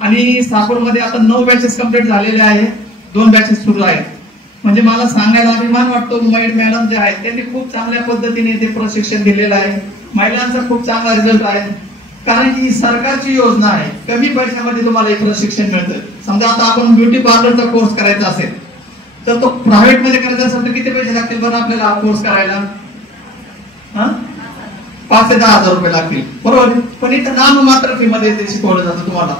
आणि साकूरमध्ये आता 9 बॅचेस कंप्लीट झालेले आहे, 2 बॅचेस सुरू आहेत. म्हणजे मला सांगायला अभिमान वाटतो, मॅडम जे आहेत त्यांनी खूप चांगल्या पद्धतीने ते प्रशिक्षण दिलेलं आहे. महिलांचा खूप चांगला रिझल्ट आहे. कारण की ही सरकारची योजना आहे, कमी पैशामध्ये तुम्हाला हे प्रशिक्षण मिळतं. समजा आता आपण ब्युटी पार्लरचा कोर्स करायचा असेल तर तो प्रायव्हेट मध्ये करायचा असेल तर किती पैसे लागतील बरं आपल्याला हा कोर्स करायला? 5 ते 10 हजार रुपये लागतील, बरोबर. पण इथं नाम मात्र फी मध्ये ते शिकवलं जातं तुम्हाला.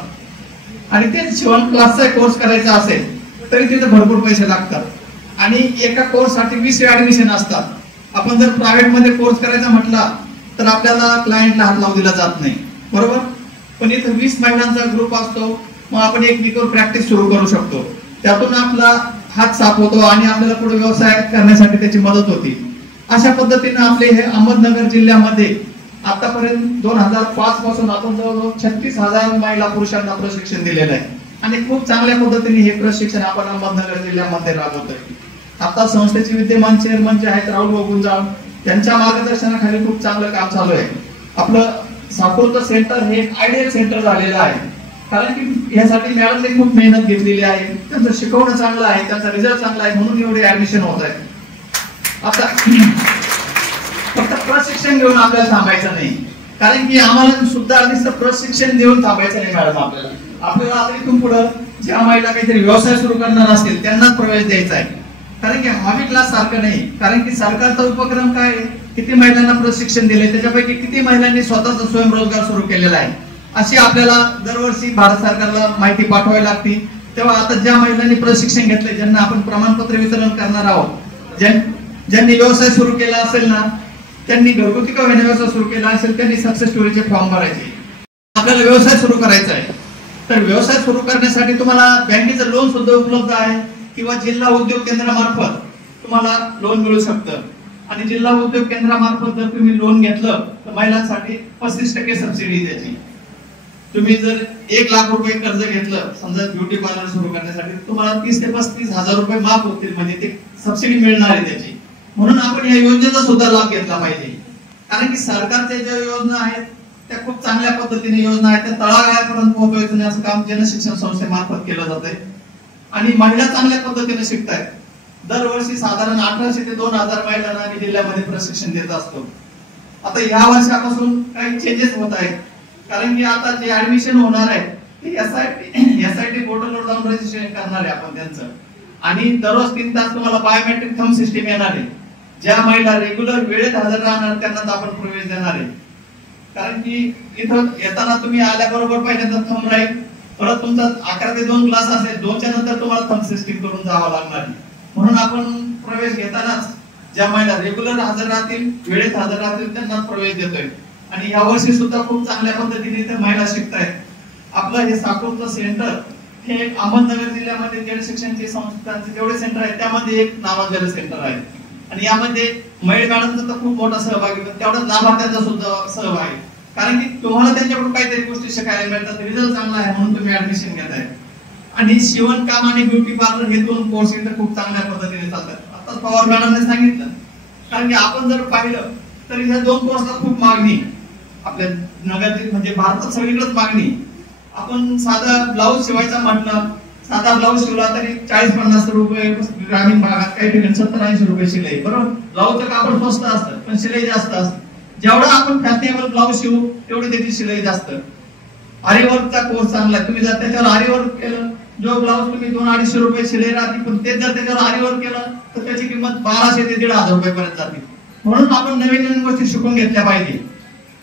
आणि ते शिवण क्लासचा कोर्स करायचा असेल तरी तिथे भरपूर पैसे लागतात. आणि एका कोर्स साठी 20 ऍडमिशन असतात. आपण जर प्रायव्हेट मध्ये कोर्स करायचा म्हटला तर आपल्याला क्लायंटला हात लावू दिला जात नाही, बरोबर. पण इथं 20 महिलांचा ग्रुप असतो, मग आपण एकमेकांवर प्रॅक्टिस सुरू करू शकतो. त्यातून आपला हात साफ होतो आणि आपल्याला पुढे व्यवसाय करण्यासाठी त्याची मदत होती. अशा पद्धतीने आपले हे अहमदनगर जिल्ह्यामध्ये आतापर्यंत 2005 पासून आपण जवळजवळ 36,000 महिला पुरुषांना प्रशिक्षण दिलेलं आहे आणि खूप चांगल्या पद्धतीने हे प्रशिक्षण आपण अहमदनगर जिल्ह्यामध्ये राबवतोय. आता संस्थेचे विद्यमान चेअरमन जे आहेत राहुल गुंजाळ, त्यांच्या मार्गदर्शनाखाली खूप चांगलं काम चालू आहे. आपलं साकूरचं सेंटर हे आयडियल सेंटर झालेलं आहे. कारण की यासाठी मॅडमने खूप मेहनत घेतलेली आहे, त्यांचं शिकवणं चांगलं आहे, त्यांचा रिझल्ट चांगला आहे, म्हणून एवढे ऍडमिशन होत आहे. आता फक्त प्रशिक्षण घेऊन आपल्याला थांबायचं नाही, कारण की आम्हाला सुद्धा प्रशिक्षण देऊन थांबायचं नाही मॅडम. आपल्याला आता इथून पुढे ज्या महिला काहीतरी व्यवसाय सुरू करणार असतील त्यांनाच प्रवेश द्यायचा आहे. कारण की हॉबी क्लास सारखं नाही. कारण की सरकारचा उपक्रम काय आहे, किती महिलांना प्रशिक्षण दिले, त्याच्यापैकी किती महिलांनी स्वतःचा स्वयंरोजगार सुरू केलेला आहे, अशी आपल्याला दरवर्षी भारत सरकारला माहिती पाठवावी लागते. तेव्हा आता ज्या महिलांनी प्रशिक्षण घेतले, ज्यांना आपण प्रमाणपत्र वितरण करणार आहोत, ज्यांनी व्यवसाय सुरू केला असेल ना, त्यांनी घरगुती का व्यवसाय सुरू केला असेल त्यांनी सक्सेस स्टोरीचे फॉर्म भरायचे. आपल्याला व्यवसाय सुरू करायचा आहे तर व्यवसाय सुरू करण्यासाठी तुम्हाला बँकेचं लोन सुद्धा उपलब्ध आहे किंवा जिल्हा उद्योग केंद्रामार्फत तुम्हाला लोन मिळू शकतं. आणि जिल्हा उद्योग केंद्रामार्फत जर तुम्ही लोन घेतलं तर महिलांसाठी 35% सबसिडी त्याची. तुम्ही जर 1 लाख रुपये कर्ज घेतलं समजा ब्युटी पार्लर सुरू करण्यासाठी, तुम्हाला 30 ते 35 हजार रुपये माफ होतील, म्हणजे ते सबसिडी मिळणार आहे त्याची. म्हणून आपण या योजनेचा सुद्धा लाभ घेतला पाहिजे. कारण की सरकारच्या ज्या योजना आहेत त्या खूप चांगल्या पद्धतीने योजना आहेत, त्या तळागाळापर्यंत पोहोचवायचं असं काम जनशिक्षण संस्थेमार्फत केलं जातंय आणि महिला चांगल्या पद्धतीने शिकतायत. दरवर्षी साधारण 1800 ते 2000 महिलांना आम्ही जिल्ह्यामध्ये प्रशिक्षण देत असतो. आता या वर्षापासून काही चेंजेस होत आहेत, कारण की आता जे ऍडमिशन होणार आहे ते एसआयटी पोर्टलवर जाऊन रजिस्ट्रेशन करणार आहे आपण त्यांचं. आणि दररोज 3 तास तुम्हाला बायोमेट्रिक थंब सिस्टीम येणार आहे. ज्या महिला रेग्युलर वेळेत हजर राहणार त्यांना आपण प्रवेश देणार आहे. कारण की इथं येताना तुम्ही आल्याबरोबर पहिल्यांदा थंब राहील, परत तुमचा 11 ते 2 क्लास असेल, 2च्या नंतर तुम्हाला थंब सिस्टीम करून जावं लागणार आहे. म्हणून आपण प्रवेश घेतानाच ज्या महिला रेग्युलर हजर राहतील, वेळेत हजर राहतील त्यांना प्रवेश देतोय. आणि यावर्षी सुद्धा खूप चांगल्या पद्धतीने इथे महिला शिकतायत. आपलं हे साकूरचं सेंटर हे अहमदनगर जिल्ह्यामध्ये जलशिक्षणचे संस्थांचे जेवढे सेंटर आहेत त्यामध्ये एक नावाजलेलं सेंटर आहे. आणि यामध्ये महिला मॅडमचा तर खूप मोठा सहभाग आहे, तेवढाच लाभार्थ्यांचा सुद्धा सहभाग आहे. कारण की तुम्हाला त्यांच्याकडून काहीतरी गोष्टी शिकायला मिळतात, रिझल्ट चांगला आहे म्हणून तुम्ही ऍडमिशन घेताय. आणि शिवणकाम आणि ब्युटी पार्लर हे 2 कोर्स इथे खूप चांगल्या पद्धतीने चालतात. आता पवार मॅडमने सांगितलं, कारण की आपण जर पाहिलं तर ह्या 2 कोर्सला खूप मागणी आपल्या नगरातील, म्हणजे भारतात सगळीकडेच मागणी. आपण साधा ब्लाऊज शिवायचा म्हटलं, साधा ब्लाऊज शिवला तरी 40-50 रुपये, ग्रामीण भागात काही ठिकाणी 70-80 रुपये शिलाई, बरोबर. ब्लाऊजचं कापड स्वस्त असतं पण शिलाई जास्त असते. जेवढा आपण फॅशनेबल ब्लाऊज शिवू तेवढी त्याची शिलाई जास्त. आरीवर्कचा कोर्स चांगला आहे, तुम्ही जर त्याच्यावर आरीवर्क केलं, जो ब्लाऊज तुम्ही 200-250 रुपये शिलाई राहते, पण तेच जर त्याच्यावर आरीवर्क केलं तर त्याची किंमत 1200 ते 1500 रुपये पर्यंत जाते. म्हणून आपण नवीन नवीन गोष्टी शिकून घेतल्या पाहिजे.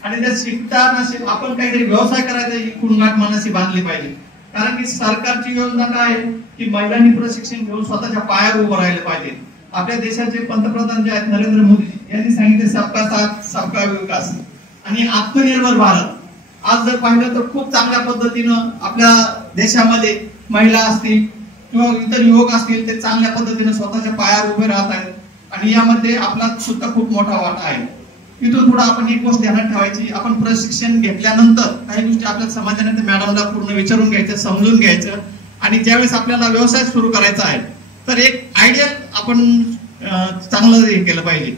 आणि त्या शिकताना आपण काहीतरी व्यवसाय करायचा ही कुणगाठ मनाशी बांधली पाहिजे. कारण की सरकारची योजना काय आहे की महिलांनी प्रशिक्षण घेऊन स्वतःच्या पायावर उभं राहिलं पाहिजे. आपल्या देशाचे पंतप्रधान जे आहेत नरेंद्र मोदी यांनी सांगितले सबका साथ सबका विकास आणि आत्मनिर्भर भारत. आज जर पाहिलं तर खूप चांगल्या पद्धतीनं आपल्या देशामध्ये महिला असतील किंवा इतर युवक असतील ते चांगल्या पद्धतीने स्वतःच्या पायावर उभे राहत आहेत. आणि यामध्ये आपला सुद्धा खूप मोठा वाटा आहे. इथून पुढे आपण एक गोष्ट ध्यानात ठेवायची, आपण प्रशिक्षण घेतल्यानंतर काही गोष्टी आपल्या समाजाने मॅडमला पूर्ण विचारून घ्यायचं, समजून घ्यायचं. आणि ज्यावेळेस आपल्याला व्यवसाय सुरू करायचा आहे तर एक आयडियल आपण चांगलं हे केलं पाहिजे.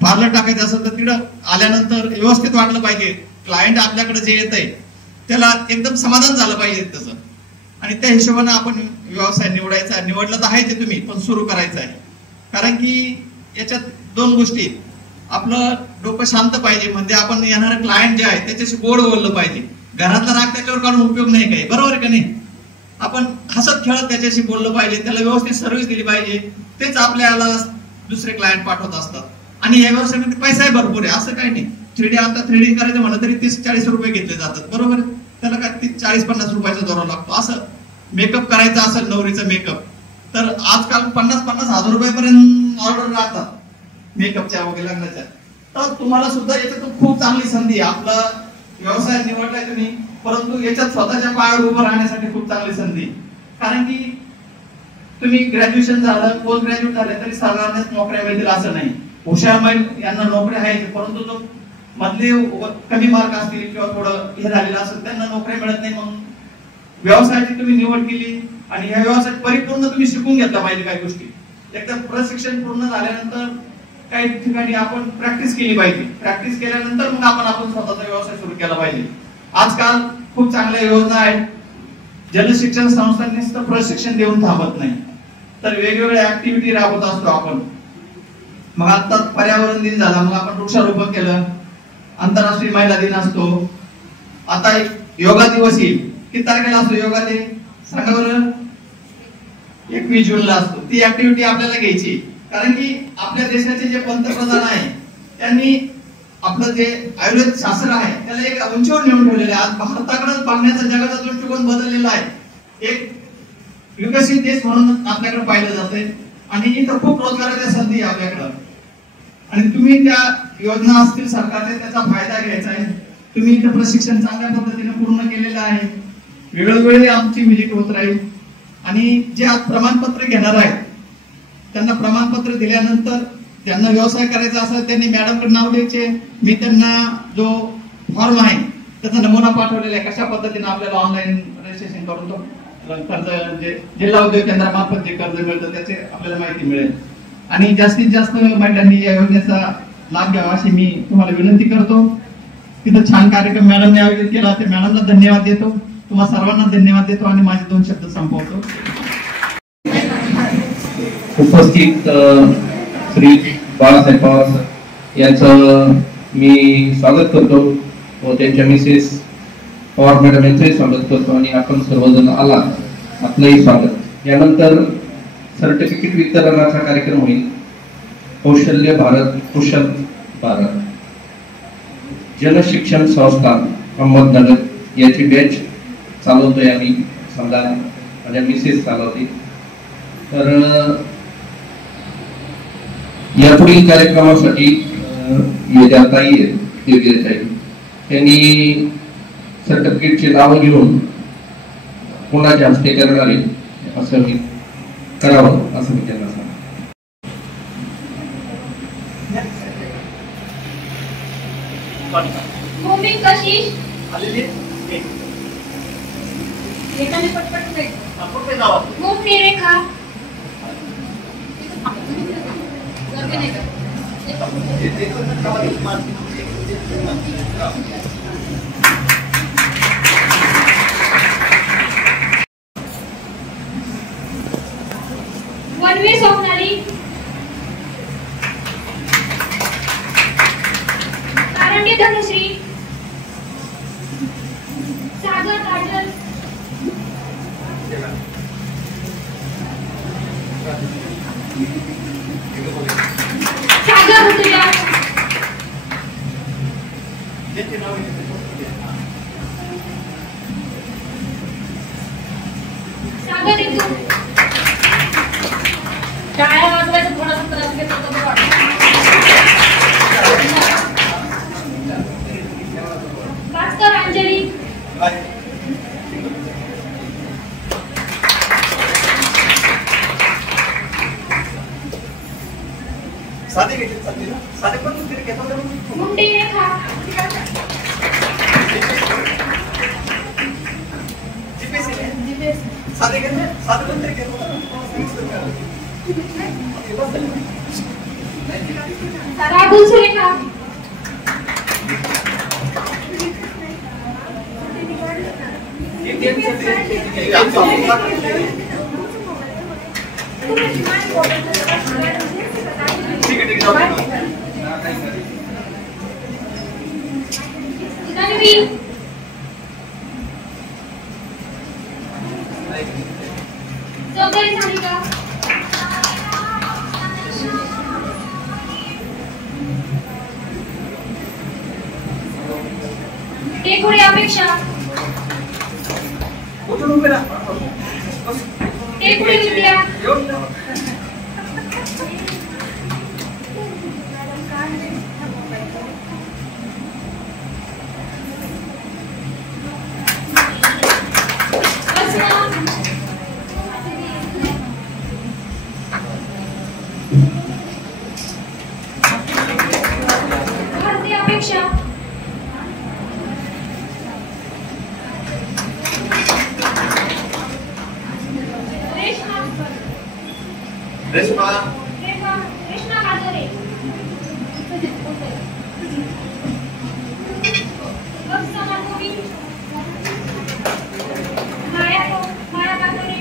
पार्लर टाकायचं असेल तर तिकडं आल्यानंतर व्यवस्थित वाटलं पाहिजे. क्लायंट आपल्याकडे जे येत आहे त्याला एकदम समाधान झालं पाहिजे त्याचं, आणि त्या हिशोबाने आपण व्यवसाय निवडायचा. निवडलं तर आहे ते तुम्ही, पण सुरू करायचं आहे. कारण की याच्यात दोन गोष्टी, आपलं डोकं शांत पाहिजे, म्हणजे आपण येणारे क्लायंट जे आहे त्याच्याशी गोड बोललं पाहिजे. घरातला राग त्याच्यावर काढून उपयोग नाही काही, बरोबर आहे का नाही. आपण हसत खेळत त्याच्याशी बोललं पाहिजे, त्याला व्यवस्थित सर्व्हिस दिली पाहिजे. तेच आपल्याला दुसरे क्लायंट पाठवत असतात. आणि या व्यवसायामध्ये पैसाही भरपूर आहे, असं काही नाही. 3D आता 3D करायचं म्हणलं तरी 30-40 रुपये घेतले जातात, बरोबर. त्याला काय 40-50 रुपयाचा दर लागतो. असं मेकअप करायचा असेल, नवरीचा मेकअप, तर आजकाल 50-50 हजार रुपयापर्यंत ऑर्डर राहतात मेकअपच्या वगैरे लग्नाच्या. तर तुम्हाला सुद्धा याच्यातून खूप चांगली संधी आहे. आपला व्यवसाय निवडलाय तुम्ही, परंतु याच्यात स्वतःच्या पायावर उभं राहण्यासाठी खूप चांगली संधी. कारण की तुम्ही ग्रॅज्युएशन झालं, पोस्ट ग्रॅज्युएट झाले तरी साधारणच नोकऱ्या मिळतील असं नाही. हुशार यांना नोकऱ्या आहेत, परंतु जो मधले कमी मार्क असतील किंवा थोडं हे झालेलं असेल त्यांना नोकऱ्या मिळत नाही. मग व्यवसायाची तुम्ही निवड केली आणि या व्यवसायात परिपूर्ण तुम्ही शिकून घेतला पाहिजे. काही गोष्टी एकदा प्रशिक्षण पूर्ण झाल्यानंतर काही ठिकाणी आपण प्रॅक्टिस केली पाहिजे. प्रॅक्टिस केल्यानंतर मग आपण स्वतःचा व्यवसाय सुरू केला पाहिजे. आजकाल खूप चांगल्या योजना आहेत. जलशिक्षण संस्थांनी प्रशिक्षण देऊन थांबत नाही, तर वेगवेगळ्या ऍक्टिव्हिटी राबवत असतो आपण. मग आता पर्यावरण दिन झाला, मग आपण वृक्षारोपण केलं. आंतरराष्ट्रीय महिला दिन असतो. आता एक योगा दिवस येईल. किती तारखेला असतो योगा डे सांगा बरं? 21 जूनला असतो. ती ऍक्टिव्हिटी आपल्याला घ्यायची. कारण की आपल्या देशाचे जे पंतप्रधान आहे त्यांनी आपलं जे आयुर्वेद शास्त्र आहे त्याला एक उंचीवर नेऊन ठेवलेलं आहे. आज भारताकडे पाहण्याचा जगाचा दृष्टिकोन बदललेला आहे. एक विकसित देश म्हणून आपल्याकडे पाहिलं जातंय आणि इथं खूप रोजगाराच्या संधी आहे आपल्याकडं. आणि तुम्ही त्या योजना असतील सरकारच्या त्याचा फायदा घ्यायचा आहे. तुम्ही इथं प्रशिक्षण चांगल्या पद्धतीने पूर्ण केलेलं आहे. वेळोवेळी आमची व्हिजिट होत राहील. आणि जे आज प्रमाणपत्र घेणार आहेत त्यांना प्रमाणपत्र दिल्यानंतर ज्यांना व्यवसाय करायचा असेल त्यांनी मॅडमकडे नाव द्यायचे. मी त्यांना जो फॉर्म आहे त्याचा नमुना पाठवलेला आहे. कशा पद्धतीने आपल्याला ऑनलाईन रजिस्ट्रेशन करून तो कर्ज जे जिल्हा उद्योग केंद्रामार्फत जे कर्ज मिळतं त्याची आपल्याला माहिती मिळेल. आणि जास्तीत जास्त महिलांनी या योजनेचा लाभ घ्यावा अशी मी तुम्हाला विनंती करतो. तिथं छान कार्यक्रम मॅडमने आयोजित केला, ते मॅडमला धन्यवाद देतो. तुम्हा सर्वांना धन्यवाद देतो आणि माझे 2 शब्द संपवतो. उपस्थित श्री बाळासाहेब पवार यांचं मी स्वागत करतो व त्यांच्या मिसेस पवार मॅडम यांचंही स्वागत करतो. आणि आपण सर्वजण आला, आपलंही स्वागत. यानंतर सर्टिफिकेट वितरणाचा कार्यक्रम होईल. कौशल्य भारत कुशल भारत जनशिक्षण संस्था अहमदनगर याची बॅच चालवतोय आम्ही. समजा माझ्या मिसेस चालवते. तर यापुढील कार्यक्रमासाठी ताई त्यांनी सर्टिफिकेटची नावं घेऊन कोणाच्या हस्ते करणार आहे असं मी करावं असं मी त्यांना सांगतो. भूमी कशी भूमी रेखा वनवे स्वप्नाली कारंडे धनुश्री सागर काजल सागर ऋतुजा सागर ऋतू टाळ्या वाजवायचा थोडासा त्रास घेत होता. भास्कर अंजली साधे घेतले चालते ना, साधे पण तुम्ही घेता मुंडी रेखा जीपीएससी साधे घेतले, साधे पण तरी घेतो. राहुल सुरेखा, रणवी, चौधरी सानिका, टेकुडे अपेक्षा, टेकुडे विद्या, भारती अपेक्षा, रेश्मा कृष्णा काजोरे, वत्सला कोवी, माया काजोरे,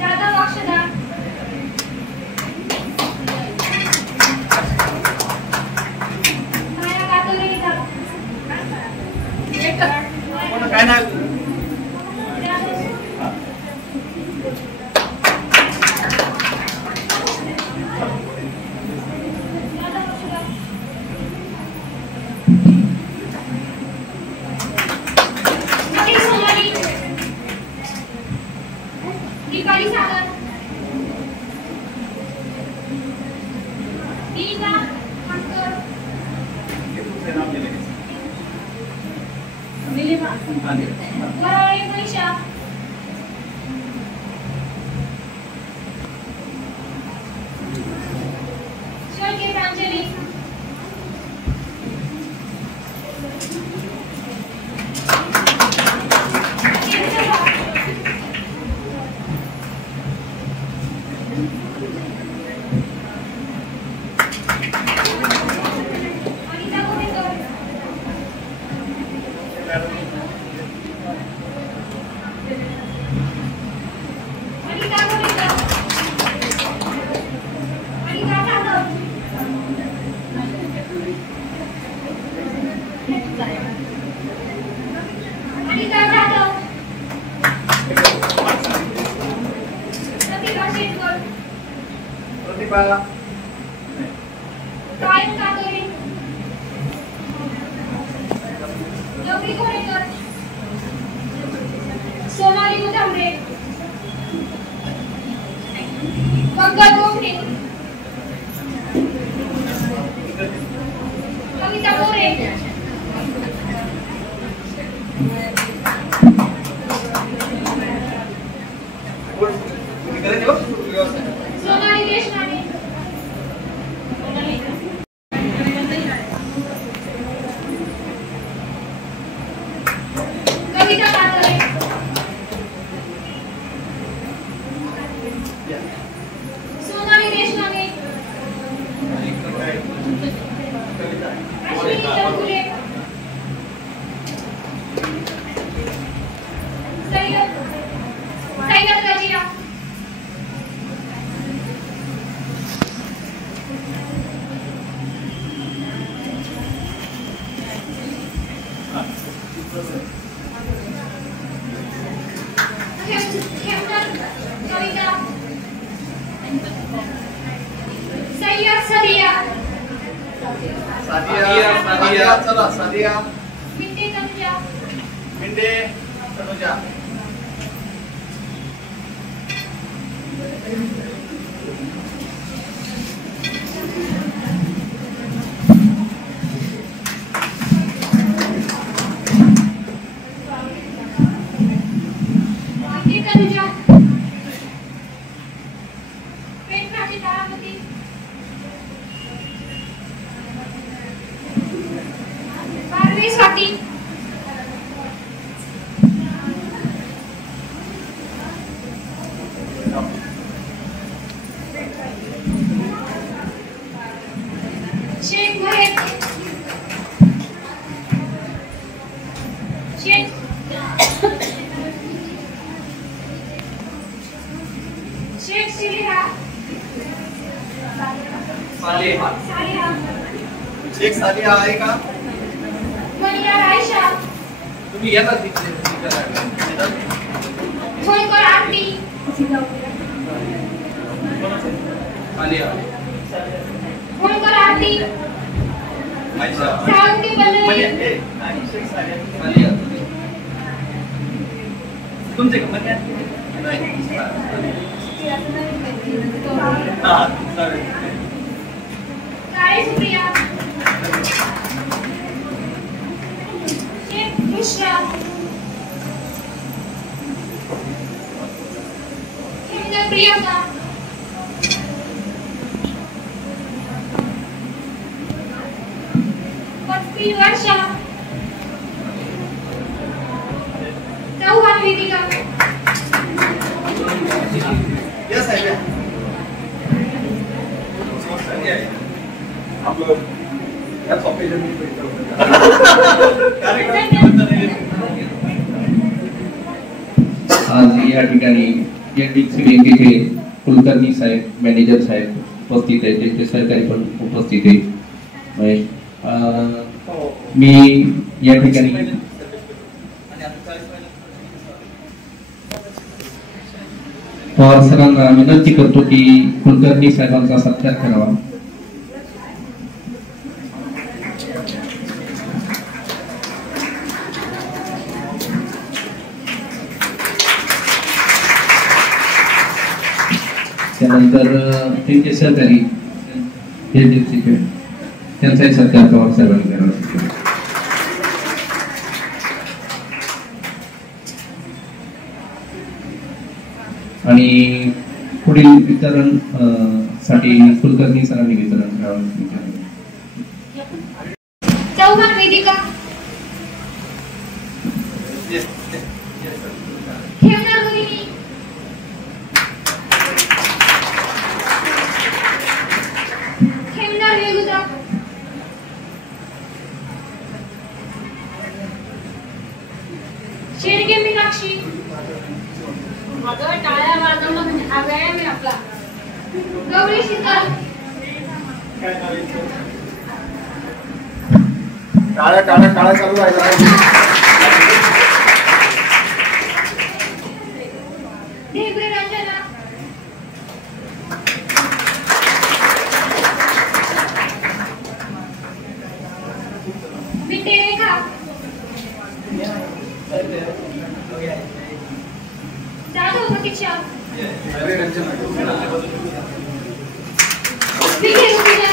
जाधव अक्षदा, माया काजोरे, काय नाव दीपाली सागर, नीता हंकर, वराळे मनीषा, शेळके प्रांजली, अनिता गोवेकर, अनिता गोवेकर, अनिता जाधव, अनिता जाधव, प्रतिभा शेटकर, प्रतिभा कायम कातोरे, लवली कोरेकर, सोनाली मुधांबरे, मंगल गोखले, कविता मोरे, सोनाली देशपांडे, कविता कातोरे, सोनाली देशपांडे, अश्विनी चौगुले, सैयद रजिया, कविता, सैयद सदिया, सादिया चला सादिया मिंडे तनुजा, मिंडे तनुजा मिंडे तनुजा, पेट भाजी तारामती, स्वाती, सालिहा एक सालिहा आहे का? मनिया आयशा तुम्ही येतात तिकडे होयकर आरती सालिहा होयकर आरती आयशा साळुंके पल्लवी मनिया आयशा सालिहा तुमचे का मनिया नाही हां चालेल काळे सुप्रिया शेख मुश्रा हिंद प्रियंका पत्नी वर्षा चौहान वेदिका यस आहे आपलं याच ऑफिसर मी आज या ठिकाणी बँकेचे कुलकर्णी साहेब, मॅनेजर साहेब उपस्थित आहेत, त्यांचे सहकारी पण उपस्थित आहेत. मी या ठिकाणी पवार सरांना विनंती करतो की कुलकर्णी साहेबांचा सत्कार करावा. त्यानंतर त्यांचे सहकारी त्यांचाही सत्कार पवार साहेबांनी करावा. आणि पुढील वितरण साठी कुलकर्णी सरांनी वितरण करावं. चौहान वेदिका खेमनार मुनिनी खेमनार वेगुदा शेडगे मीनाक्षी टाळ्या वाजवणं म्हणजे हा व्यायाम आहे आपला. गौरी शीतल टाळ्या टाळ्या टाळ्या चालू राहिला ढेबरे रंजना विटे रेखा जाधव प्रतीक्षा विखे रुपीला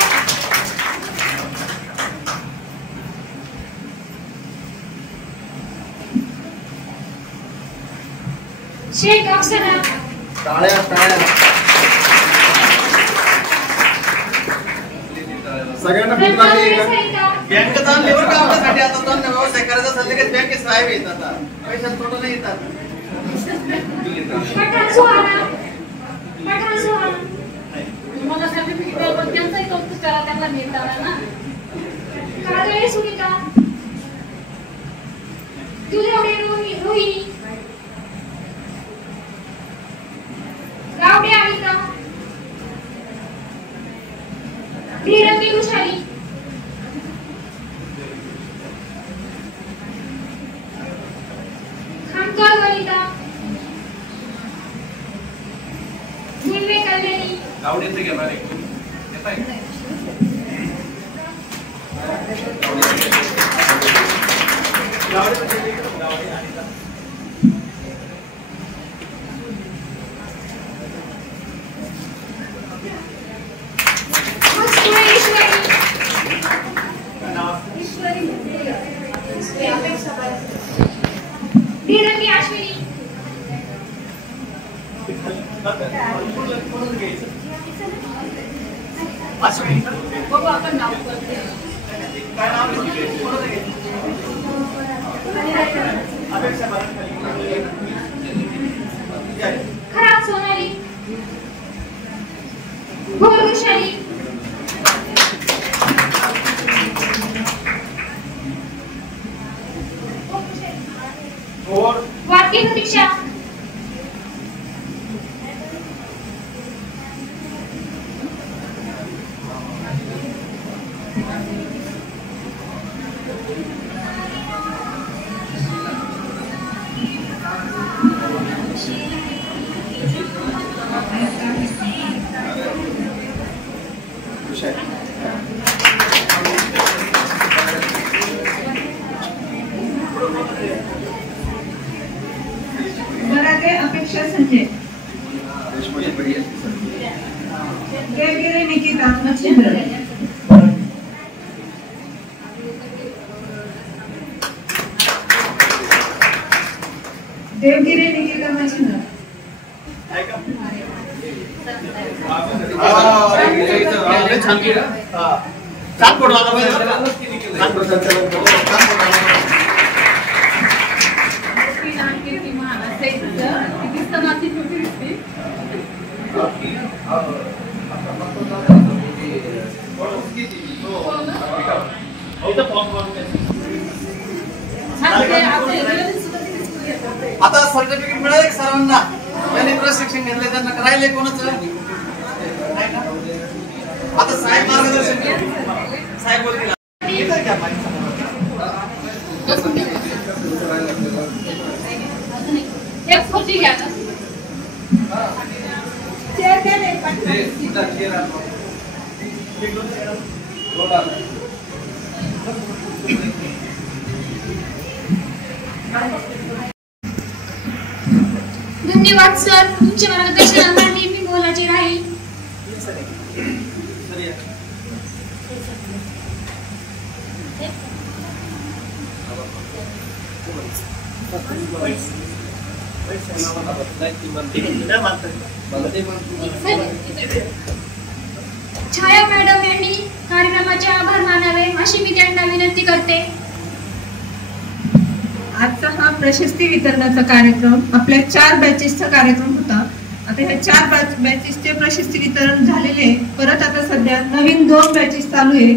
शेख अक्षरा टाळ्या टाळ्या सगळ्यांना खूप लागली बँक चालल्यावर का आपल्यासाठी आता त्यांना व्यवसाय करायचा असेल तर बँकेत साहेब येतात आता पैशात तोटा नाही येतात. पठाण सुहाना मला सर्टिफिकेट द्याल पण त्यांचाही कौतुक करा, त्यांना मिळताना ना. काजळे सुनीता दुधवडे रोहिणी गावडे अनिता धीरंगी वृषाली खामकर वनिता निम्मे कल्याणी गावडीचं घेणार आहे धीरंगी अश्विनी बघू आपण नाव करते. खराब सोनाली घोर वृषाली वाक्य प्रतीक्षा देवगिरे निकिता मच्छिंद्र. देवगिरे निकिता मच्छिंद्र. छान फोटो आला पाहिजे. आता सर्टिफिकेट मिळाले सर्वांना. त्यांनी प्रशिक्षण घेतले त्यांना राहिले कोणाचं आता साहेब मार्गदर्शन साहेब बोलतील. एक खुर्ची घ्या ना. धन्यवाद सर, तुमच्या मार्गदर्शनासाठी मी बोलायचे राहील. छाया मॅडम यांनी कार्यक्रमाचे आभार मानावे अशी मी त्यांना विनंती करते. आजचा हा प्रशस्ती वितरणाचा कार्यक्रम आपल्या 4 बॅचेसचा कार्यक्रम होता. आता ह्या 4 बॅचेसचे प्रशस्ती वितरण झालेले. परत आता सध्या नवीन 2 बॅचेस चालू आहे.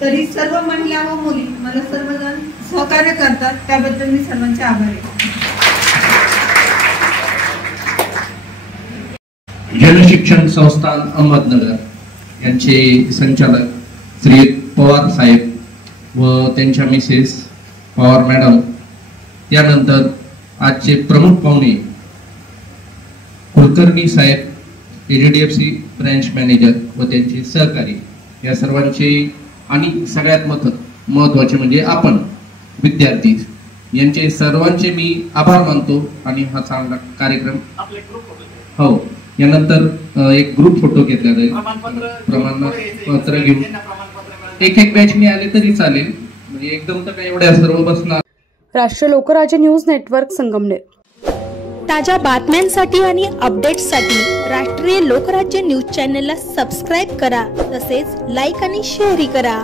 तरी सर्व महिला व मुली मला सर्वजण सहकार्य करतात, त्याबद्दल मी सर्वांचे आभारी आहे. जनशिक्षण संस्थान अहमदनगर यांचे संचालक श्री पवार साहेब व त्यांच्या मिसेस पवार मॅडम, त्यानंतर आजचे प्रमुख पाहुणे कुलकर्णी साहेब HDFC ब्रँच मॅनेजर व त्यांचे सहकारी, या सर्वांचे आणि सगळ्यात महत्त्वाचे म्हणजे आपण विद्यार्थी यांचे सर्वांचे मी आभार मानतो. आणि हा चांगला कार्यक्रम हो. यानंतर एक ग्रुप फोटो घेतला जाईल. प्रमाणपत्र घेऊन एक बॅचने आले तरी चालेल, म्हणजे एकदम तर काय एवढ्या सर्व बसणार. राष्ट्रीय लोकराज्य न्यूज नेटवर्क संगमनेर. ताज्या बातम्यांसाठी आणि अपडेट्ससाठी राष्ट्रीय लोकराज्य न्यूज चॅनलला सबस्क्राईब करा, तसेच लाईक आणि शेअरही करा.